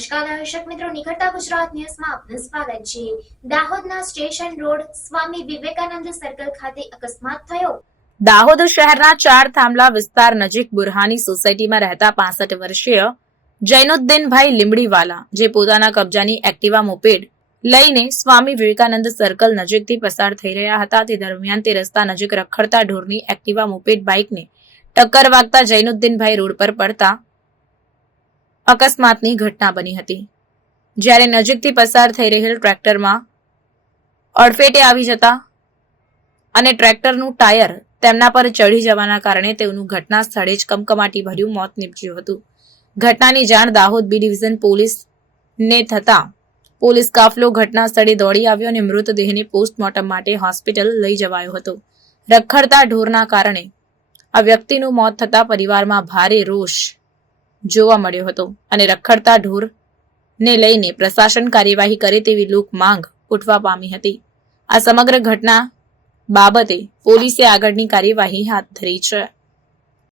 નમસ્કાર દર્શક મિત્રો, નિકટતા ગુજરાત ન્યૂઝમાં આપનું સ્વાગત છે। દાહોદના station road Swami Vivekananda circle ખાતે અકસ્માત થયો। દાહોદ શહેરના 4 થાંભલા વિસ્તાર નજીક બુરહાની સોસાયટીમાં રહેતા 65 વર્ષીય જૈનુદ્દીનભાઈ લીંબડીવાલા, જે પોતાના કબજાની એક્ટિવા મોપેડ લઈને સ્વામી વિવેકાનંદ સર્કલ નજીકથી પસાર થઈ રહ્યા હતા, તે દરમિયાન તે રસ્તા નજીક રખડતા ઢોરની એક્ટિવા મોપેડ બાઇકને ટક્કર વાગતા જૈનુદ્દીનભાઈ રોડ પર પડતા અકસ્માતની ઘટના બની હતી। જ્યારે નજીકથી પસાર થઈ રહેલ ટ્રેક્ટરમાં અડફેટે આવી જતા અને ટ્રેક્ટરનું ટાયર તેમના પર ચડી જવાના કારણે તેઓનું ઘટના સ્થળે જ કમકમાટી ભર્યું મોત નીપજ્યું હતું। ઘટનાની જાણ દાહોદ બી ડિવિઝન પોલીસને થતા પોલીસ કાફલો ઘટના સ્થળે દોડી આવ્યો અને મૃતદેહને પોસ્ટમોર્ટમ માટે હોસ્પિટલ લઈ જવાયો હતો। રખડતા ઢોરના કારણે આ વ્યક્તિનું મોત થતા પરિવારમાં ભારે રોષ જોવા મળ્યો હતો અને રખડતા ઢોરને લઈને પ્રશાસન કાર્યવાહી કરે તેવી લોક માંગ ઉઠવા પામી હતી। આ સમગ્ર ઘટના બાબતે પોલીસે આગળની કાર્યવાહી હાથ ધરી છે।